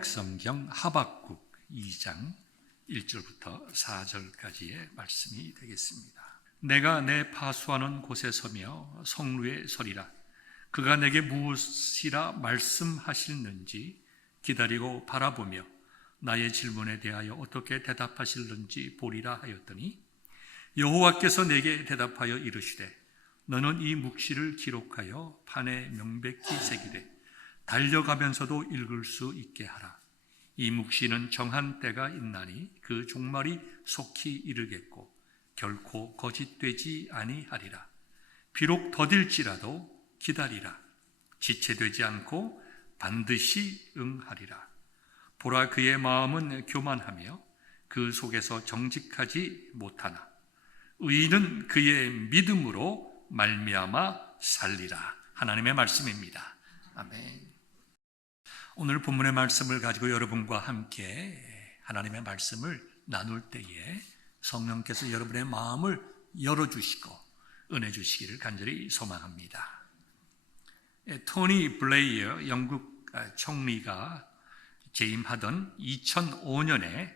구약성경 하박국 2장 1절부터 4절까지의 말씀이 되겠습니다. 내가 내 파수하는 곳에 서며 성루에 서리라. 그가 내게 무엇이라 말씀하실는지 기다리고 바라보며 나의 질문에 대하여 어떻게 대답하실는지 보리라 하였더니 여호와께서 내게 대답하여 이르시되 너는 이 묵시를 기록하여 판에 명백히 새기되 달려가면서도 읽을 수 있게 하라. 이 묵시는 정한 때가 있나니 그 종말이 속히 이르겠고 결코 거짓되지 아니하리라. 비록 더딜지라도 기다리라. 지체되지 않고 반드시 응하리라. 보라, 그의 마음은 교만하며 그 속에서 정직하지 못하나 의인은 그의 믿음으로 말미암아 살리라. 하나님의 말씀입니다. 아멘. 오늘 본문의 말씀을 가지고 여러분과 함께 하나님의 말씀을 나눌 때에 성령께서 여러분의 마음을 열어주시고 은혜 주시기를 간절히 소망합니다. 토니 블레이어 영국 총리가 재임하던 2005년에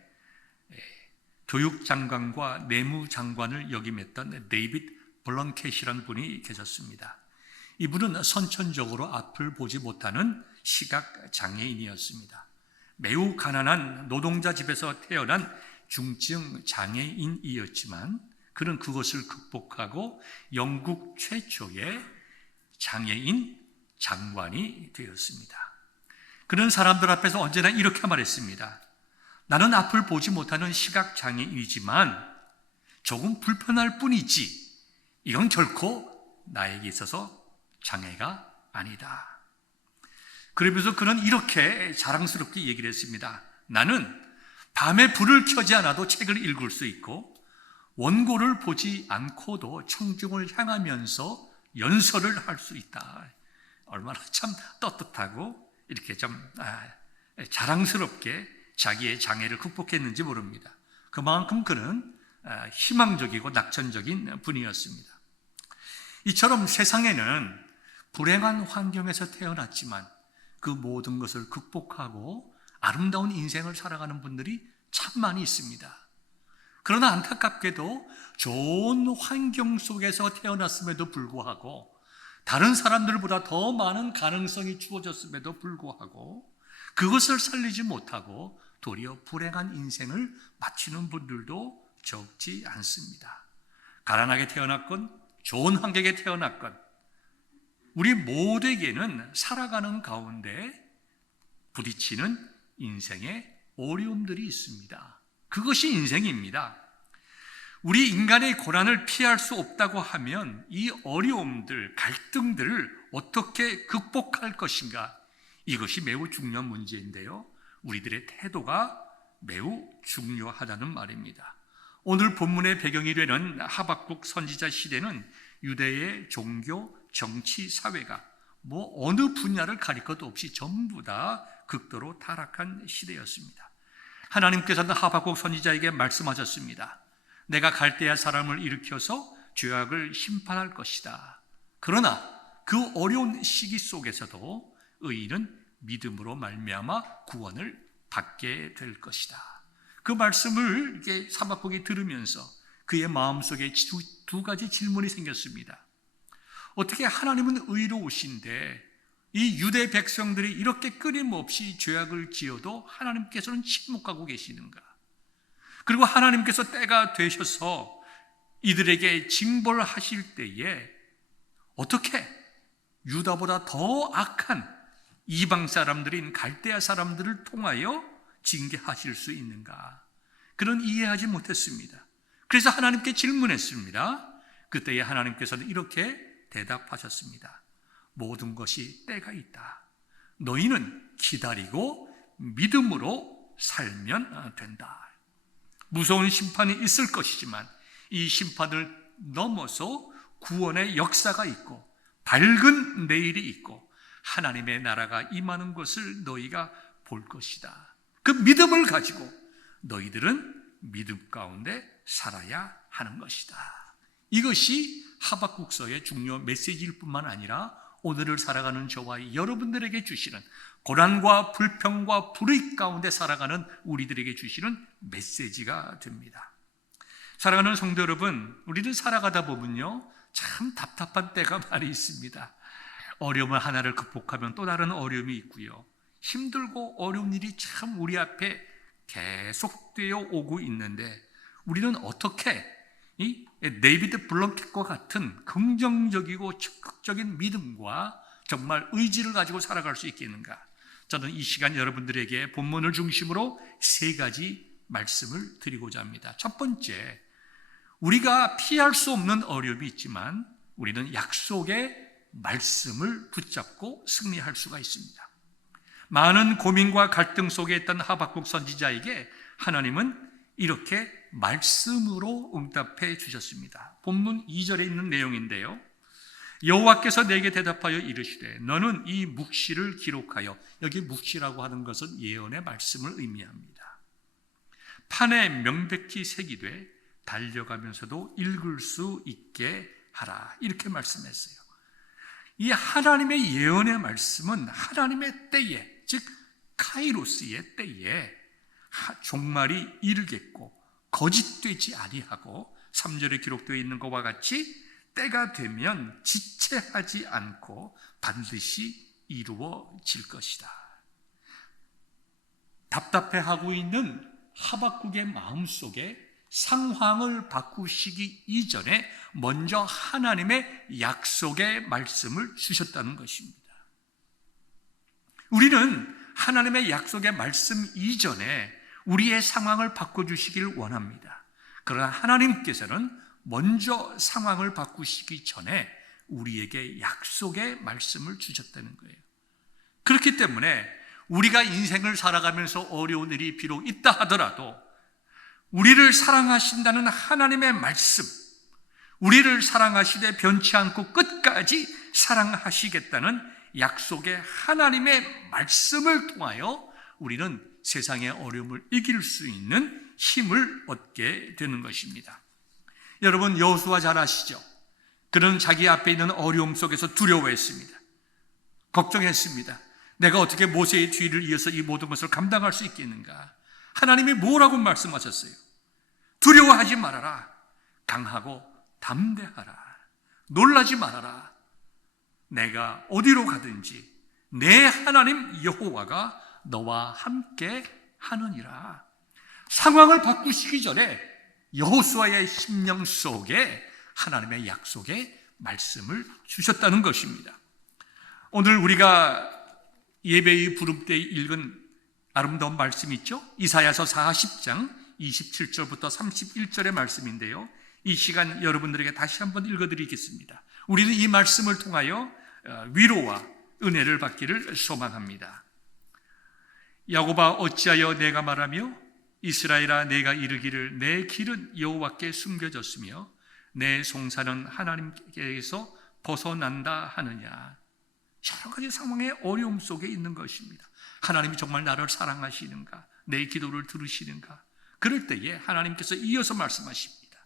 교육장관과 내무장관을 역임했던 데이빗 블렁켓이라는 분이 계셨습니다. 이분은 선천적으로 앞을 보지 못하는 시각장애인이었습니다. 매우 가난한 노동자 집에서 태어난 중증 장애인이었지만 그는 그것을 극복하고 영국 최초의 장애인 장관이 되었습니다. 그는 사람들 앞에서 언제나 이렇게 말했습니다. 나는 앞을 보지 못하는 시각장애인이지만 조금 불편할 뿐이지 이건 결코 나에게 있어서 장애가 아니다. 그러면서 그는 이렇게 자랑스럽게 얘기를 했습니다. 나는 밤에 불을 켜지 않아도 책을 읽을 수 있고 원고를 보지 않고도 청중을 향하면서 연설을 할 수 있다. 얼마나 참 떳떳하고 이렇게 좀 자랑스럽게 자기의 장애를 극복했는지 모릅니다. 그만큼 그는 희망적이고 낙천적인 분이었습니다. 이처럼 세상에는 불행한 환경에서 태어났지만 그 모든 것을 극복하고 아름다운 인생을 살아가는 분들이 참 많이 있습니다. 그러나 안타깝게도 좋은 환경 속에서 태어났음에도 불구하고 다른 사람들보다 더 많은 가능성이 주어졌음에도 불구하고 그것을 살리지 못하고 도리어 불행한 인생을 마치는 분들도 적지 않습니다. 가난하게 태어났건 좋은 환경에 태어났건 우리 모두에게는 살아가는 가운데 부딪히는 인생의 어려움들이 있습니다. 그것이 인생입니다. 우리 인간의 고난을 피할 수 없다고 하면 이 어려움들, 갈등들을 어떻게 극복할 것인가? 이것이 매우 중요한 문제인데요. 우리들의 태도가 매우 중요하다는 말입니다. 오늘 본문의 배경이 되는 하박국 선지자 시대는 유대의 종교, 정치, 사회가 어느 분야를 가릴 것 없이 전부 다 극도로 타락한 시대였습니다. 하나님께서는 하박국 선지자에게 말씀하셨습니다. 내가 갈대아 사람을 일으켜서 죄악을 심판할 것이다. 그러나 그 어려운 시기 속에서도 의인은 믿음으로 말미암아 구원을 받게 될 것이다. 그 말씀을 하박국이 들으면서 그의 마음속에 두 가지 질문이 생겼습니다. 어떻게 하나님은 의로우신데 이 유대 백성들이 이렇게 끊임없이 죄악을 지어도 하나님께서는 침묵하고 계시는가? 그리고 하나님께서 때가 되셔서 이들에게 징벌하실 때에 어떻게 유다보다 더 악한 이방 사람들인 갈대아 사람들을 통하여 징계하실 수 있는가? 그런 이해하지 못했습니다. 그래서 하나님께 질문했습니다. 그때에 하나님께서는 이렇게 대답하셨습니다. 모든 것이 때가 있다. 너희는 기다리고 믿음으로 살면 된다. 무서운 심판이 있을 것이지만 이 심판을 넘어서 구원의 역사가 있고 밝은 내일이 있고 하나님의 나라가 임하는 것을 너희가 볼 것이다. 그 믿음을 가지고 너희들은 믿음 가운데 살아야 하는 것이다. 이것이 하박국서의 중요 메시지일 뿐만 아니라 오늘을 살아가는 저와 여러분들에게 주시는 고난과 불평과 불의 가운데 살아가는 우리들에게 주시는 메시지가 됩니다. 사랑하는 성도 여러분, 우리는 살아가다 보면요, 참 답답한 때가 많이 있습니다. 어려움을 하나를 극복하면 또 다른 어려움이 있고요, 힘들고 어려운 일이 참 우리 앞에 계속되어 오고 있는데, 우리는 어떻게 이 데이비드 블렁켓과 같은 긍정적이고 적극적인 믿음과 정말 의지를 가지고 살아갈 수 있겠는가? 저는 이 시간 여러분들에게 본문을 중심으로 세 가지 말씀을 드리고자 합니다. 첫 번째, 우리가 피할 수 없는 어려움이 있지만 우리는 약속의 말씀을 붙잡고 승리할 수가 있습니다. 많은 고민과 갈등 속에 있던 하박국 선지자에게 하나님은 이렇게 말씀으로 응답해 주셨습니다. 본문 2절에 있는 내용인데요, 여호와께서 내게 대답하여 이르시되 너는 이 묵시를 기록하여, 여기 묵시라고 하는 것은 예언의 말씀을 의미합니다. 판에 명백히 새기되 달려가면서도 읽을 수 있게 하라, 이렇게 말씀했어요. 이 하나님의 예언의 말씀은 하나님의 때에, 즉 카이로스의 때에 종말이 이르겠고 거짓되지 아니하고 3절에 기록되어 있는 것과 같이 때가 되면 지체하지 않고 반드시 이루어질 것이다. 답답해하고 있는 하박국의 마음속에 상황을 바꾸시기 이전에 먼저 하나님의 약속의 말씀을 주셨다는 것입니다. 우리는 하나님의 약속의 말씀 이전에 우리의 상황을 바꿔주시기를 원합니다. 그러나 하나님께서는 먼저 상황을 바꾸시기 전에 우리에게 약속의 말씀을 주셨다는 거예요. 그렇기 때문에 우리가 인생을 살아가면서 어려운 일이 비록 있다 하더라도 우리를 사랑하신다는 하나님의 말씀, 우리를 사랑하시되 변치 않고 끝까지 사랑하시겠다는 약속의 하나님의 말씀을 통하여 우리는 세상의 어려움을 이길 수 있는 힘을 얻게 되는 것입니다. 여러분, 여호수아 잘 아시죠? 그는 자기 앞에 있는 어려움 속에서 두려워했습니다. 걱정했습니다. 내가 어떻게 모세의 뒤를 이어서 이 모든 것을 감당할 수 있겠는가? 하나님이 뭐라고 말씀하셨어요? 두려워하지 말아라. 강하고 담대하라. 놀라지 말아라. 내가 어디로 가든지 내 하나님 여호와가 너와 함께 하느니라. 상황을 바꾸시기 전에 여호수아의 심령 속에 하나님의 약속의 말씀을 주셨다는 것입니다. 오늘 우리가 예배의 부름 때 읽은 아름다운 말씀이 있죠? 이사야서 40장 27절부터 31절의 말씀인데요, 이 시간 여러분들에게 다시 한번 읽어드리겠습니다. 우리는 이 말씀을 통하여 위로와 은혜를 받기를 소망합니다. 야곱아, 어찌하여 내가 말하며 이스라엘아, 내가 이르기를 내 길은 여호와께 숨겨졌으며 내 송사는 하나님께서 벗어난다 하느냐. 여러 가지 상황의 어려움 속에 있는 것입니다. 하나님이 정말 나를 사랑하시는가? 내 기도를 들으시는가? 그럴 때에 하나님께서 이어서 말씀하십니다.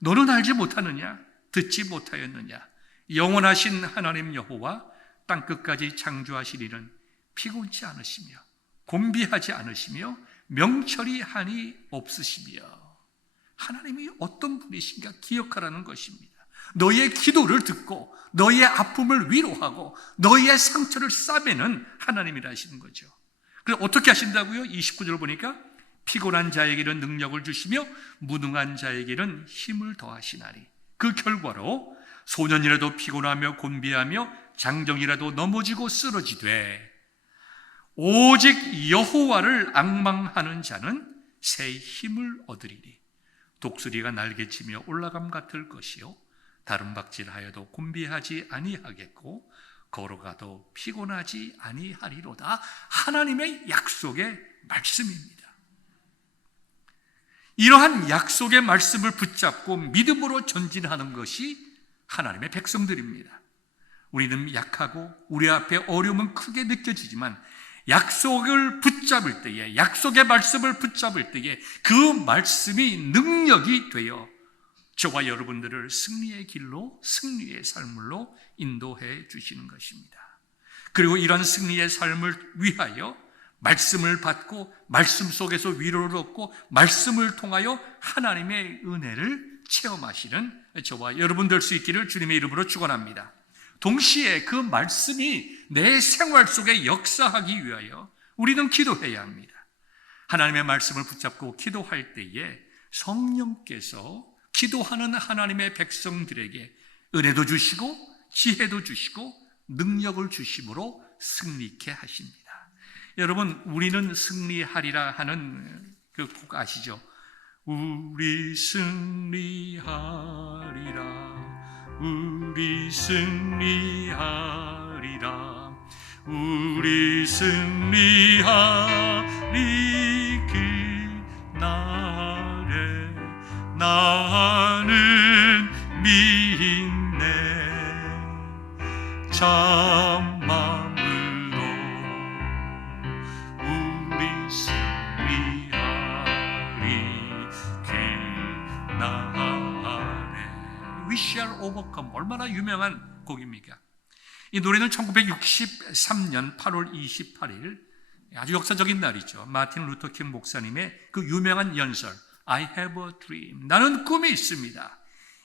너는 알지 못하느냐? 듣지 못하였느냐? 영원하신 하나님 여호와 땅끝까지 창조하신 이는 피곤치 않으시며 곤비하지 않으시며 명철이 한이 없으시며. 하나님이 어떤 분이신가 기억하라는 것입니다. 너의 기도를 듣고 너의 아픔을 위로하고 너의 상처를 싸매는 하나님이라 하시는 거죠. 그래서 어떻게 하신다고요? 29절 보니까 피곤한 자에게는 능력을 주시며 무능한 자에게는 힘을 더하시나니 그 결과로 소년이라도 피곤하며 곤비하며 장정이라도 넘어지고 쓰러지되 오직 여호와를 앙망하는 자는 새 힘을 얻으리니 독수리가 날개치며 올라감 같을 것이요 다름박질하여도 곤비하지 아니하겠고 걸어가도 피곤하지 아니하리로다. 하나님의 약속의 말씀입니다. 이러한 약속의 말씀을 붙잡고 믿음으로 전진하는 것이 하나님의 백성들입니다. 우리는 약하고 우리 앞에 어려움은 크게 느껴지지만 약속을 붙잡을 때에, 약속의 말씀을 붙잡을 때에 그 말씀이 능력이 되어 저와 여러분들을 승리의 길로, 승리의 삶으로 인도해 주시는 것입니다. 그리고 이런 승리의 삶을 위하여 말씀을 받고 말씀 속에서 위로를 얻고 말씀을 통하여 하나님의 은혜를 체험하시는 저와 여러분 될 수 있기를 주님의 이름으로 축원합니다. 동시에 그 말씀이 내 생활 속에 역사하기 위하여 우리는 기도해야 합니다. 하나님의 말씀을 붙잡고 기도할 때에 성령께서 기도하는 하나님의 백성들에게 은혜도 주시고 지혜도 주시고 능력을 주심으로 승리케 하십니다. 여러분, 우리는 승리하리라 하는 그 곡 아시죠? 우리 승리하리라, 우리 승리하리라, 우리 승리하리 그날에 나는 믿네 참 마음으로 우리 승리하리 그날에. We shall overcome. 얼마나 유명한 곡입니까? 이 노래는 1963년 8월 28일 아주 역사적인 날이죠. 마틴 루터 킹 목사님의 그 유명한 연설 I have a dream. 나는 꿈이 있습니다.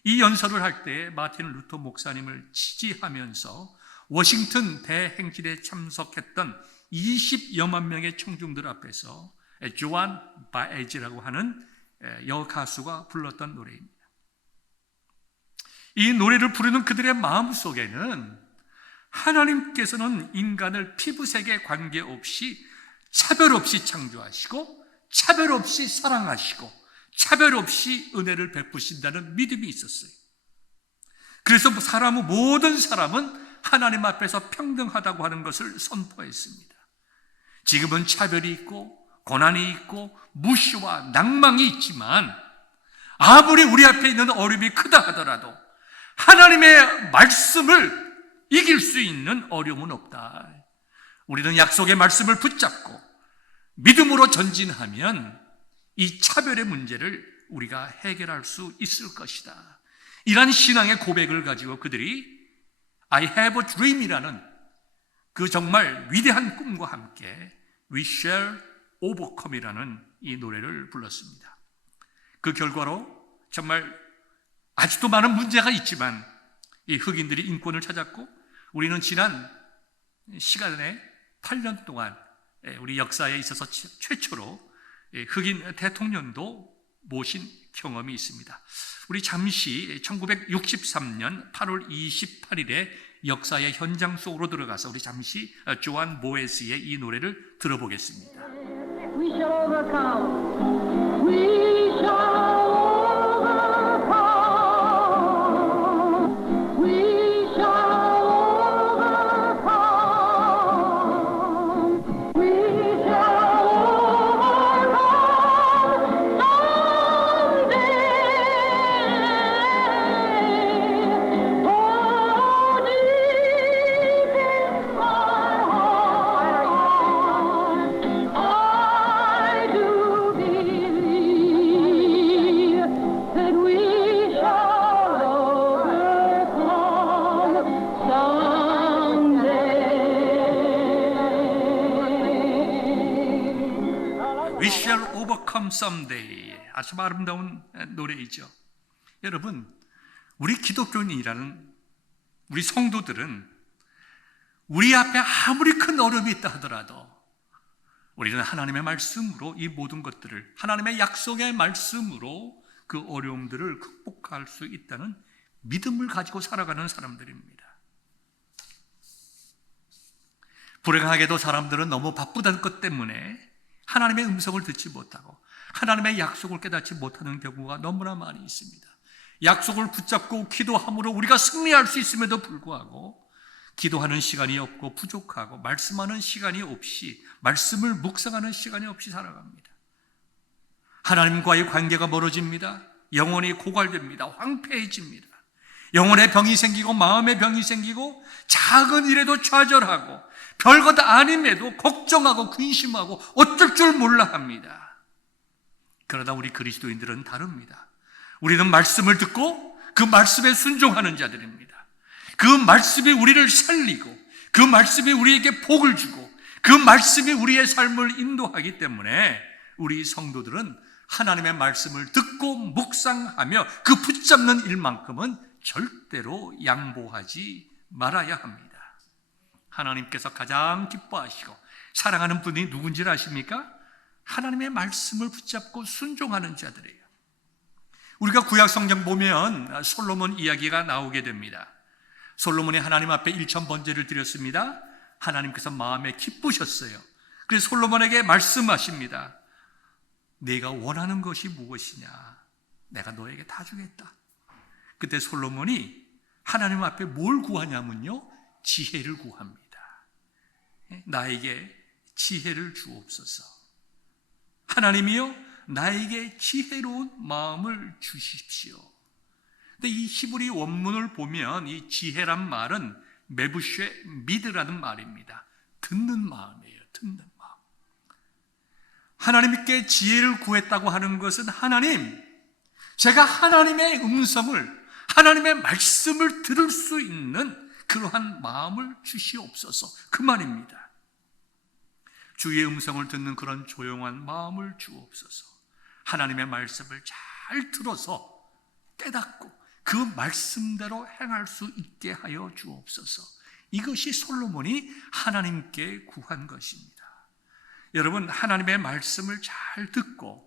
이 연설을 할 때 마틴 루터 목사님을 지지하면서 워싱턴 대행진에 참석했던 20여만 명의 청중들 앞에서 조안 바에즈라고 하는 여가수가 불렀던 노래입니다. 이 노래를 부르는 그들의 마음속에는 하나님께서는 인간을 피부색에 관계없이 차별 없이 창조하시고 차별 없이 사랑하시고 차별 없이 은혜를 베푸신다는 믿음이 있었어요. 그래서 모든 사람은 하나님 앞에서 평등하다고 하는 것을 선포했습니다. 지금은 차별이 있고 고난이 있고 무시와 낭망이 있지만 아무리 우리 앞에 있는 어려움이 크다 하더라도 하나님의 말씀을 이길 수 있는 어려움은 없다. 우리는 약속의 말씀을 붙잡고 믿음으로 전진하면 이 차별의 문제를 우리가 해결할 수 있을 것이다. 이러한 신앙의 고백을 가지고 그들이 I have a dream이라는 그 정말 위대한 꿈과 함께 We shall overcome이라는 이 노래를 불렀습니다. 그 결과로 정말 아직도 많은 문제가 있지만 이 흑인들이 인권을 찾았고 우리는 지난 시간에 8년 동안 우리 역사에 있어서 최초로 흑인 대통령도 모신 경험이 있습니다. 우리 잠시 1963년 8월 28일에 역사의 현장 속으로 들어가서 우리 잠시 조안 보에스의 이 노래를 들어보겠습니다. We shall overcome. We shall overcome. We shall overcome. We shall overcome someday. Oh, deep in my heart, I do believe that we shall overcome someday. We shall overcome someday. 아주 아름다운 노래이죠. 여러분, 우리 기독교인이라는 우리 성도들은 우리 앞에 아무리 큰 어려움이 있다 하더라도 우리는 하나님의 말씀으로 이 모든 것들을 하나님의 약속의 말씀으로 그 어려움들을 극복할 수 있다는 믿음을 가지고 살아가는 사람들입니다. 불행하게도 사람들은 너무 바쁘다는 것 때문에 하나님의 음성을 듣지 못하고 하나님의 약속을 깨닫지 못하는 경우가 너무나 많이 있습니다. 약속을 붙잡고 기도함으로 우리가 승리할 수 있음에도 불구하고 기도하는 시간이 없고 부족하고 말씀하는 시간이 없이 말씀을 묵상하는 시간이 없이 살아갑니다. 하나님과의 관계가 멀어집니다. 영혼이 고갈됩니다. 황폐해집니다. 영혼의 병이 생기고 마음의 병이 생기고 작은 일에도 좌절하고 별것 아님에도 걱정하고 근심하고 어쩔 줄 몰라 합니다. 그러다 우리 그리스도인들은 다릅니다. 우리는 말씀을 듣고 그 말씀에 순종하는 자들입니다. 그 말씀이 우리를 살리고 그 말씀이 우리에게 복을 주고 그 말씀이 우리의 삶을 인도하기 때문에 우리 성도들은 하나님의 말씀을 듣고 묵상하며 그 붙잡는 일만큼은 절대로 양보하지 말아야 합니다. 하나님께서 가장 기뻐하시고 사랑하는 분이 누군지 아십니까? 하나님의 말씀을 붙잡고 순종하는 자들이에요. 우리가 구약 성경 보면 솔로몬 이야기가 나오게 됩니다. 솔로몬이 하나님 앞에 일천 번제를 드렸습니다. 하나님께서 마음에 기쁘셨어요. 그래서 솔로몬에게 말씀하십니다. 네가 원하는 것이 무엇이냐? 내가 너에게 다 주겠다. 그때 솔로몬이 하나님 앞에 뭘 구하냐면요, 지혜를 구합니다. 나에게 지혜를 주옵소서. 하나님이요, 나에게 지혜로운 마음을 주십시오. 근데 이 히브리 원문을 보면 이 지혜란 말은 메부쉐 미드라는 말입니다. 듣는 마음이에요. 듣는 마음. 하나님께 지혜를 구했다고 하는 것은 하나님, 제가 하나님의 음성을, 하나님의 말씀을 들을 수 있는 그러한 마음을 주시옵소서, 그 말입니다. 주의 음성을 듣는 그런 조용한 마음을 주옵소서. 하나님의 말씀을 잘 들어서 깨닫고 그 말씀대로 행할 수 있게 하여 주옵소서. 이것이 솔로몬이 하나님께 구한 것입니다. 여러분, 하나님의 말씀을 잘 듣고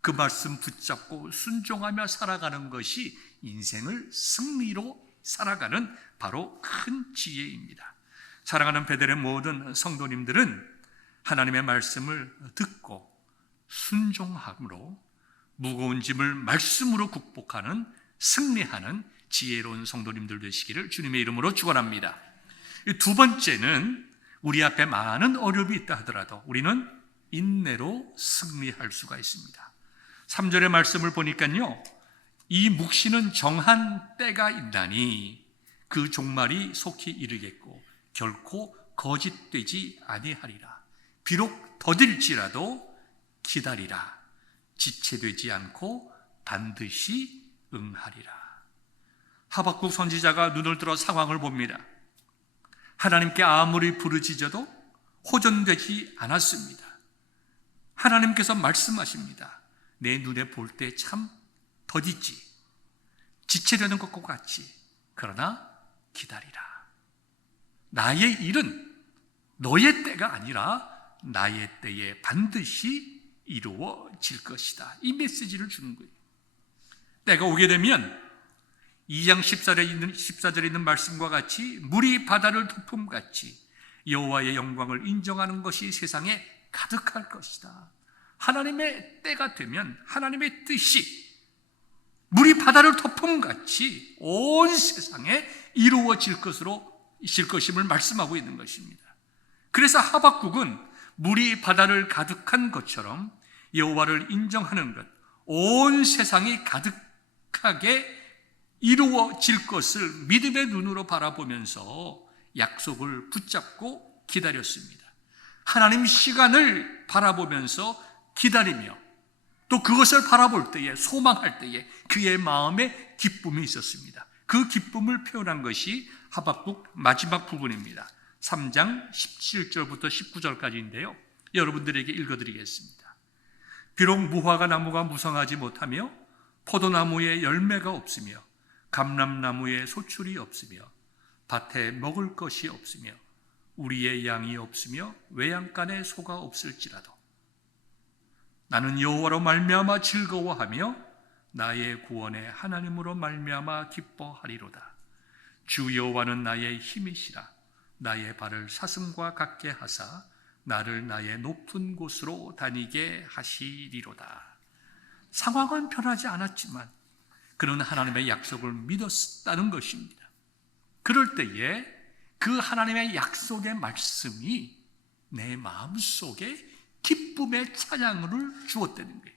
그 말씀 붙잡고 순종하며 살아가는 것이 인생을 승리로 살아가는 바로 큰 지혜입니다. 사랑하는 베델의 모든 성도님들은 하나님의 말씀을 듣고 순종함으로 무거운 짐을 말씀으로 극복하는, 승리하는 지혜로운 성도님들 되시기를 주님의 이름으로 축원합니다. 두 번째는 우리 앞에 많은 어려움이 있다 하더라도 우리는 인내로 승리할 수가 있습니다. 3절의 말씀을 보니까요, 이 묵시는 정한 때가 있나니 그 종말이 속히 이르겠고 결코 거짓되지 아니하리라. 비록 더딜지라도 기다리라. 지체되지 않고 반드시 응하리라. 하박국 선지자가 눈을 들어 상황을 봅니다. 하나님께 아무리 부르짖어도 호전되지 않았습니다. 하나님께서 말씀하십니다. 내 눈에 볼 때 참 더디지, 지체되는 것과 같지. 그러나 기다리라. 나의 일은 너의 때가 아니라 나의 때에 반드시 이루어질 것이다. 이 메시지를 주는 거예요. 때가 오게 되면 2장 14절에 있는 말씀과 같이 물이 바다를 덮음같이 여호와의 영광을 인정하는 것이 세상에 가득할 것이다. 하나님의 때가 되면 하나님의 뜻이 물이 바다를 덮음같이 온 세상에 이루어질 것임을 말씀하고 있는 것입니다. 그래서 하박국은 물이 바다를 가득한 것처럼 여호와를 인정하는 것, 온 세상이 가득하게 이루어질 것을 믿음의 눈으로 바라보면서 약속을 붙잡고 기다렸습니다. 하나님 시간을 바라보면서 기다리며 또 그것을 바라볼 때에, 소망할 때에 그의 마음에 기쁨이 있었습니다. 그 기쁨을 표현한 것이 하박국 마지막 부분입니다. 3장 17절부터 19절까지인데요. 여러분들에게 읽어드리겠습니다. 비록 무화과 나무가 무성하지 못하며 포도나무에 열매가 없으며 감람나무에 소출이 없으며 밭에 먹을 것이 없으며 우리의 양이 없으며 외양간에 소가 없을지라도 나는 여호와로 말미암아 즐거워하며 나의 구원의 하나님으로 말미암아 기뻐하리로다. 주 여호와는 나의 힘이시라. 나의 발을 사슴과 같게 하사 나를 나의 높은 곳으로 다니게 하시리로다. 상황은 변하지 않았지만 그는 하나님의 약속을 믿었다는 것입니다. 그럴 때에 그 하나님의 약속의 말씀이 내 마음속에 기쁨의 찬양을 주었다는 거예요.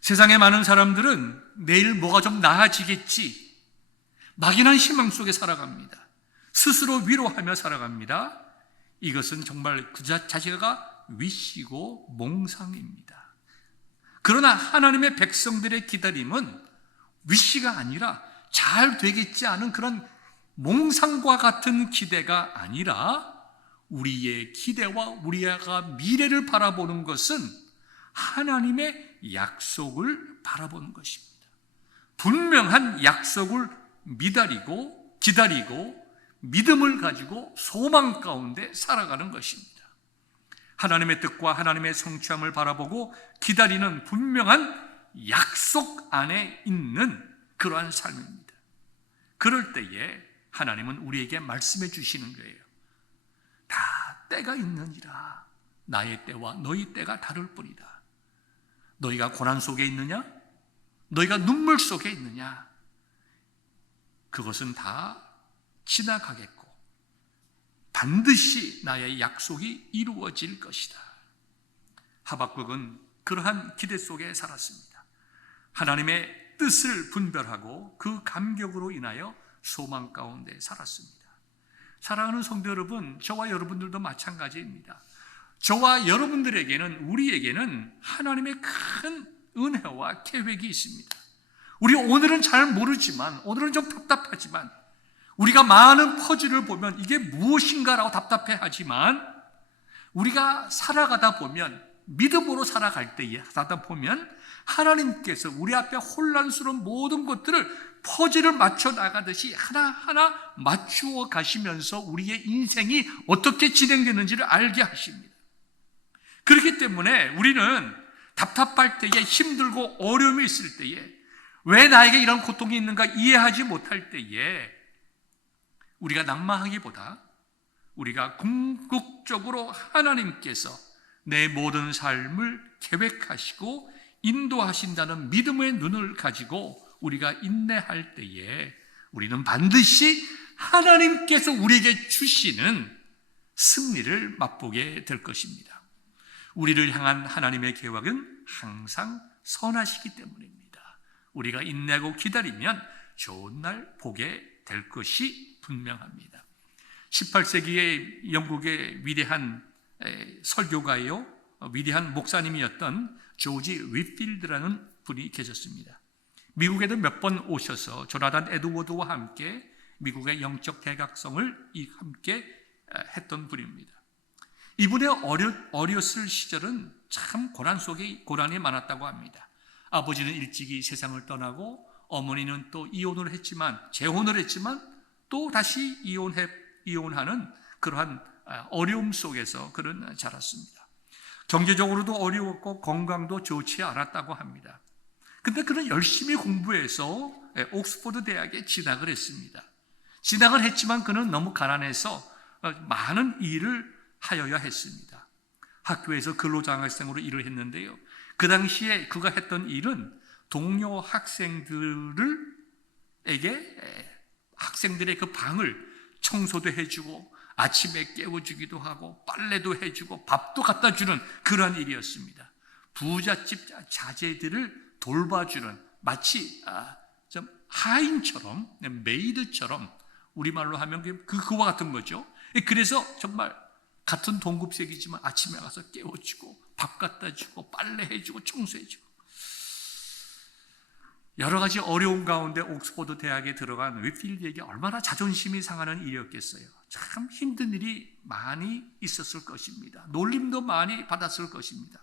세상에 많은 사람들은 내일 뭐가 좀 나아지겠지, 막연한 희망 속에 살아갑니다. 스스로 위로하며 살아갑니다. 이것은 정말 그 자체가 위시고 몽상입니다. 그러나 하나님의 백성들의 기다림은 위시가 아니라 잘 되겠지 않은 그런 몽상과 같은 기대가 아니라 우리의 기대와 우리가 미래를 바라보는 것은 하나님의 약속을 바라보는 것입니다. 분명한 약속을 기다리고 믿음을 가지고 소망 가운데 살아가는 것입니다. 하나님의 뜻과 하나님의 성취함을 바라보고 기다리는 분명한 약속 안에 있는 그러한 삶입니다. 그럴 때에 하나님은 우리에게 말씀해 주시는 거예요. 다 때가 있느니라. 나의 때와 너희 때가 다를 뿐이다. 너희가 고난 속에 있느냐? 너희가 눈물 속에 있느냐? 그것은 다 지나가겠고 반드시 나의 약속이 이루어질 것이다. 하박국은 그러한 기대 속에 살았습니다. 하나님의 뜻을 분별하고 그 감격으로 인하여 소망 가운데 살았습니다. 사랑하는 성도 여러분, 저와 여러분들도 마찬가지입니다. 저와 여러분들에게는, 우리에게는 하나님의 큰 은혜와 계획이 있습니다. 우리 오늘은 잘 모르지만, 오늘은 좀 답답하지만, 우리가 많은 퍼즐을 보면 이게 무엇인가라고 답답해하지만, 우리가 살아가다 보면, 믿음으로 살아갈 때에 하다 보면 하나님께서 우리 앞에 혼란스러운 모든 것들을 퍼즐을 맞춰 나가듯이 하나하나 맞추어 가시면서 우리의 인생이 어떻게 진행되는지를 알게 하십니다. 그렇기 때문에 우리는 답답할 때에, 힘들고 어려움이 있을 때에, 왜 나에게 이런 고통이 있는가 이해하지 못할 때에 우리가 낙망하기보다 우리가 궁극적으로 하나님께서 내 모든 삶을 계획하시고 인도하신다는 믿음의 눈을 가지고 우리가 인내할 때에 우리는 반드시 하나님께서 우리에게 주시는 승리를 맛보게 될 것입니다. 우리를 향한 하나님의 계획은 항상 선하시기 때문입니다. 우리가 인내하고 기다리면 좋은 날 보게 될 것이 분명합니다. 18세기의 영국의 위대한 설교가요, 위대한 목사님이었던 조지 윗필드라는 분이 계셨습니다. 미국에도 몇 번 오셔서 조나단 에드워드와 함께 미국의 영적 대각성을 함께 했던 분입니다. 이분의 어렸을 시절은 참 고난 속에 고난이 많았다고 합니다. 아버지는 일찍이 세상을 떠나고 어머니는 또 재혼을 했지만 또 다시 이혼하는 그러한 어려움 속에서 그는 자랐습니다. 경제적으로도 어려웠고 건강도 좋지 않았다고 합니다. 근데 그는 열심히 공부해서 옥스퍼드 대학에 진학을 했습니다. 진학을 했지만 그는 너무 가난해서 많은 일을 하여야 했습니다. 학교에서 근로장학생으로 일을 했는데요. 그 당시에 그가 했던 일은 동료 학생들의 그 방을 청소도 해주고 아침에 깨워주기도 하고 빨래도 해주고 밥도 갖다 주는 그러한 일이었습니다. 부잣집 자제들을 돌봐주는 마치 좀 하인처럼, 메이드처럼, 우리말로 하면 그와 같은 거죠. 그래서 정말 같은 동급생이지만 아침에 가서 깨워주고 밥 갖다 주고 빨래 해주고 청소해주고, 여러 가지 어려운 가운데 옥스퍼드 대학에 들어간 윗필드에게 얼마나 자존심이 상하는 일이었겠어요. 참 힘든 일이 많이 있었을 것입니다. 놀림도 많이 받았을 것입니다.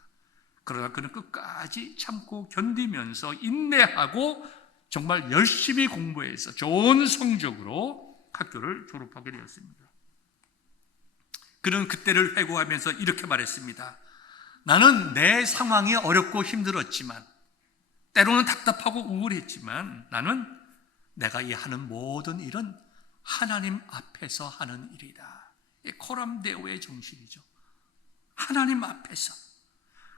그러나 그는 끝까지 참고 견디면서 인내하고 정말 열심히 공부해서 좋은 성적으로 학교를 졸업하게 되었습니다. 그는 그때를 회고하면서 이렇게 말했습니다. 나는 내 상황이 어렵고 힘들었지만, 때로는 답답하고 우울했지만, 나는 내가 이 하는 모든 일은 하나님 앞에서 하는 일이다. 코람데오의 정신이죠. 하나님 앞에서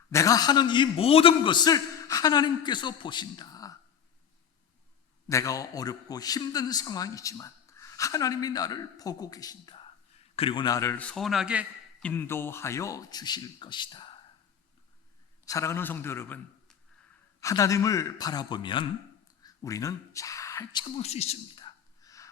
내가 하는 이 모든 것을 하나님께서 보신다. 내가 어렵고 힘든 상황이지만 하나님이 나를 보고 계신다. 그리고 나를 선하게 인도하여 주실 것이다. 사랑하는 성도 여러분, 하나님을 바라보면 우리는 잘 참을 수 있습니다.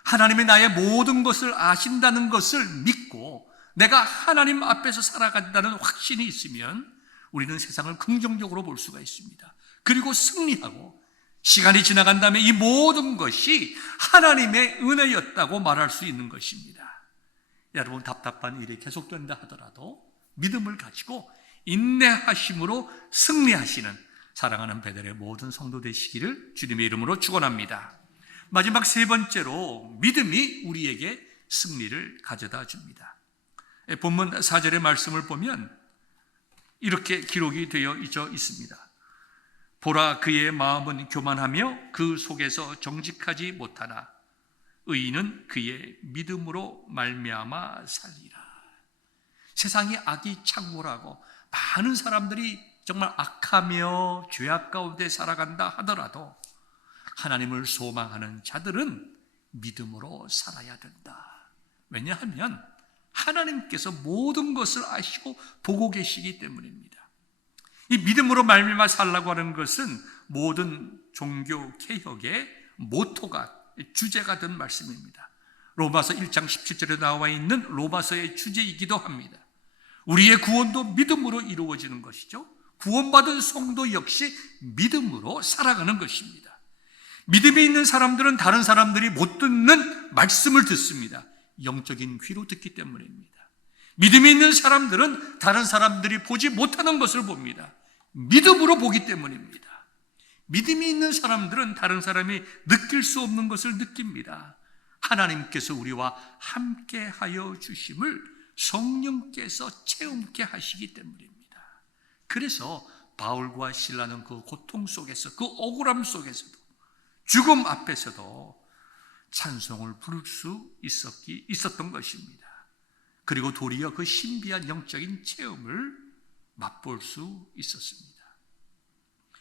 하나님이 나의 모든 것을 아신다는 것을 믿고 내가 하나님 앞에서 살아간다는 확신이 있으면 우리는 세상을 긍정적으로 볼 수가 있습니다. 그리고 승리하고 시간이 지나간 다음에 이 모든 것이 하나님의 은혜였다고 말할 수 있는 것입니다. 여러분, 답답한 일이 계속된다 하더라도 믿음을 가지고 인내하심으로 승리하시는 사랑하는 베델의 모든 성도 되시기를 주님의 이름으로 축원합니다. 마지막 세 번째로 믿음이 우리에게 승리를 가져다 줍니다. 본문 4절의 말씀을 보면 이렇게 기록이 되어 있습니다. 보라, 그의 마음은 교만하며 그 속에서 정직하지 못하나 의인은 그의 믿음으로 말미암아 살리라. 세상이 악이 창궐하고 많은 사람들이 정말 악하며 죄악 가운데 살아간다 하더라도 하나님을 소망하는 자들은 믿음으로 살아야 된다. 왜냐하면 하나님께서 모든 것을 아시고 보고 계시기 때문입니다. 이 믿음으로 말미암아 살라고 하는 것은 모든 종교 개혁의 모토가, 주제가 된 말씀입니다. 로마서 1장 17절에 나와 있는 로마서의 주제이기도 합니다. 우리의 구원도 믿음으로 이루어지는 것이죠. 구원받은 성도 역시 믿음으로 살아가는 것입니다. 믿음이 있는 사람들은 다른 사람들이 못 듣는 말씀을 듣습니다. 영적인 귀로 듣기 때문입니다. 믿음이 있는 사람들은 다른 사람들이 보지 못하는 것을 봅니다. 믿음으로 보기 때문입니다. 믿음이 있는 사람들은 다른 사람이 느낄 수 없는 것을 느낍니다. 하나님께서 우리와 함께 하여 주심을 성령께서 체험케 하시기 때문입니다. 그래서 바울과 실라는 그 고통 속에서, 그 억울함 속에서도, 죽음 앞에서도 찬송을 부를 수 있었던 것입니다. 그리고 도리어 그 신비한 영적인 체험을 맛볼 수 있었습니다.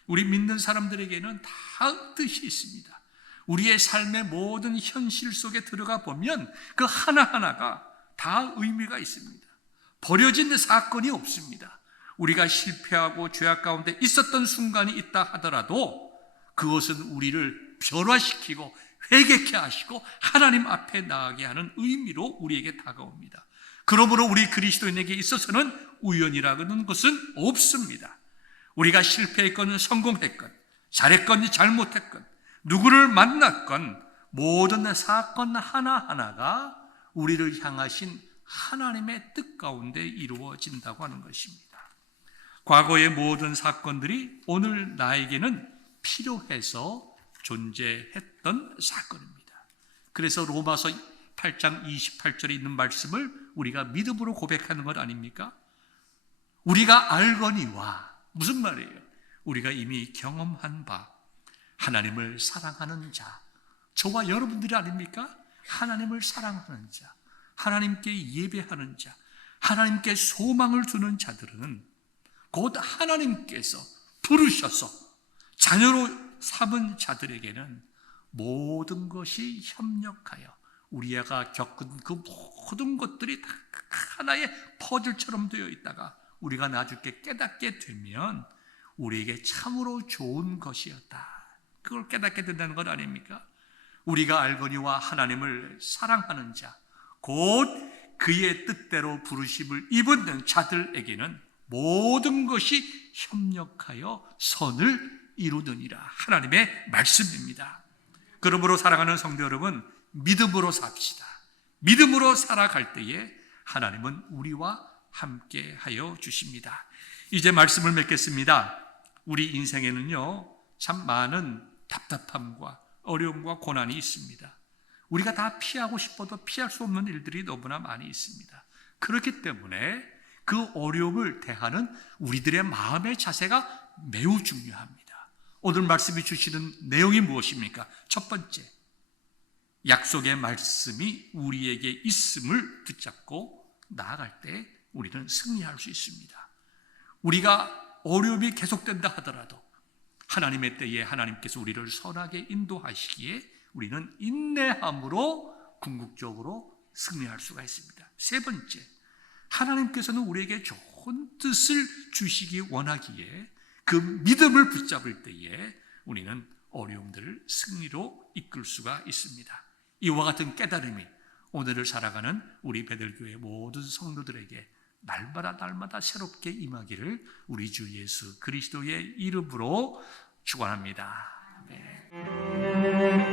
우리 믿는 사람들에게는 다 뜻이 있습니다. 우리의 삶의 모든 현실 속에 들어가 보면 그 하나하나가 다 의미가 있습니다. 버려진 사건이 없습니다. 우리가 실패하고 죄악 가운데 있었던 순간이 있다 하더라도 그것은 우리를 변화시키고 회개케 하시고 하나님 앞에 나가게 하는 의미로 우리에게 다가옵니다. 그러므로 우리 그리스도인에게 있어서는 우연이라는 것은 없습니다. 우리가 실패했건 성공했건 잘했건 잘못했건 누구를 만났건 모든 사건 하나하나가 우리를 향하신 하나님의 뜻 가운데 이루어진다고 하는 것입니다. 과거의 모든 사건들이 오늘 나에게는 필요해서 존재했던 사건입니다. 그래서 로마서 8장 28절에 있는 말씀을 우리가 믿음으로 고백하는 것 아닙니까? 우리가 알거니와, 무슨 말이에요? 우리가 이미 경험한 바 하나님을 사랑하는 자, 저와 여러분들이 아닙니까? 하나님을 사랑하는 자, 하나님께 예배하는 자, 하나님께 소망을 두는 자들은 곧 하나님께서 부르셔서 자녀로 삼은 자들에게는 모든 것이 협력하여 우리가 겪은 그 모든 것들이 다 하나의 퍼즐처럼 되어 있다가 우리가 나중에 깨닫게 되면 우리에게 참으로 좋은 것이었다. 그걸 깨닫게 된다는 것 아닙니까? 우리가 알거니와 하나님을 사랑하는 자, 곧 그의 뜻대로 부르심을 입은 자들에게는 모든 것이 협력하여 선을 이루느니라. 하나님의 말씀입니다. 그러므로 사랑하는 성도 여러분, 믿음으로 삽시다. 믿음으로 살아갈 때에 하나님은 우리와 함께 하여 주십니다. 이제 말씀을 맺겠습니다. 우리 인생에는요, 참 많은 답답함과 어려움과 고난이 있습니다. 우리가 다 피하고 싶어도 피할 수 없는 일들이 너무나 많이 있습니다. 그렇기 때문에 그 어려움을 대하는 우리들의 마음의 자세가 매우 중요합니다. 오늘 말씀이 주시는 내용이 무엇입니까? 첫 번째, 약속의 말씀이 우리에게 있음을 붙잡고 나아갈 때 우리는 승리할 수 있습니다. 우리가 어려움이 계속된다 하더라도 하나님의 때에 하나님께서 우리를 선하게 인도하시기에 우리는 인내함으로 궁극적으로 승리할 수가 있습니다. 세 번째, 하나님께서는 우리에게 좋은 뜻을 주시기 원하기에 그 믿음을 붙잡을 때에 우리는 어려움들을 승리로 이끌 수가 있습니다. 이와 같은 깨달음이 오늘을 살아가는 우리 베델교회 모든 성도들에게 날마다 새롭게 임하기를 우리 주 예수 그리스도의 이름으로 축원합니다. 네. 아멘.